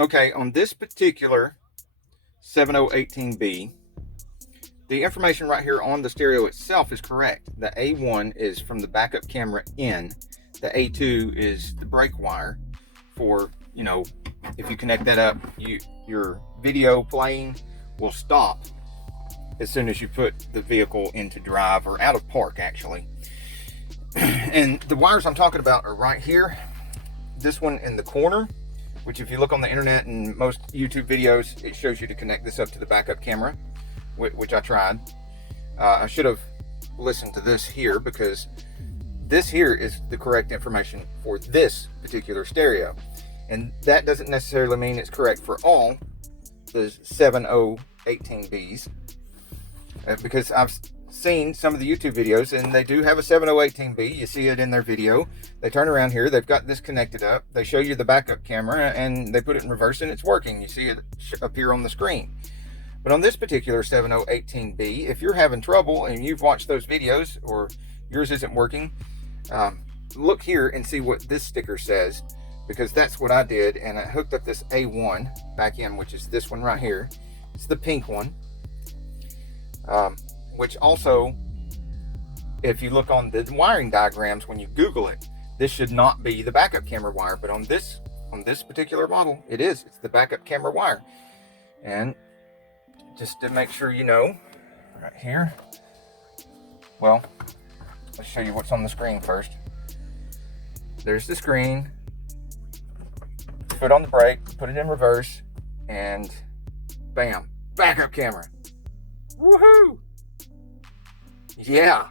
Okay, on this particular 7018B, the information right here on the stereo itself is correct. The A1 is from the backup camera in. The A2 is the brake wire for, you know, if you connect that up, your video playing will stop as soon as you put the vehicle into drive, or out of park actually. And the wires I'm talking about are right here. This one in the corner, which if you look on the internet and most YouTube videos, it shows you to connect this up to the backup camera, which I tried. I should have listened to this here, because this here is the correct information for this particular stereo. And that doesn't necessarily mean it's correct for all the 7018Bs, because I've seen some of the YouTube videos and they do have a 7018B. You see it in their video. They turn around here, they've got this connected up, they show you the backup camera and they put it in reverse and it's working. You see it appear on the screen. But on this particular 7018B, if you're having trouble and you've watched those videos or yours isn't working, look here and see what this sticker says, because that's what I did. And I hooked up this A1 back in, which is this one right here. It's the pink one, which also, if you look on the wiring diagrams when you Google it, this should not be the backup camera wire, but on this particular model, it is. It's the backup camera wire. And just to make sure you know, right here, well, let's show you what's on the screen first. There's the screen. Foot on the brake, put it in reverse, and bam, backup camera. Woohoo! Yeah,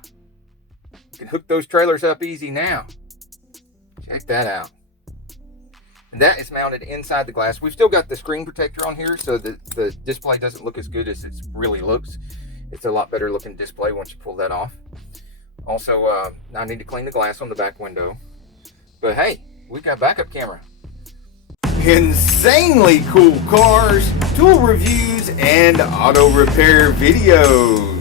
you can hook those trailers up easy now. Check that out. And that is mounted inside the glass. We've still got the screen protector on here, so the display doesn't look as good as it really looks. It's a lot better looking display once you pull that off. Also, I need to clean the glass on the back window. But hey, we've got backup camera. Insanely cool cars, tool reviews, and auto repair videos.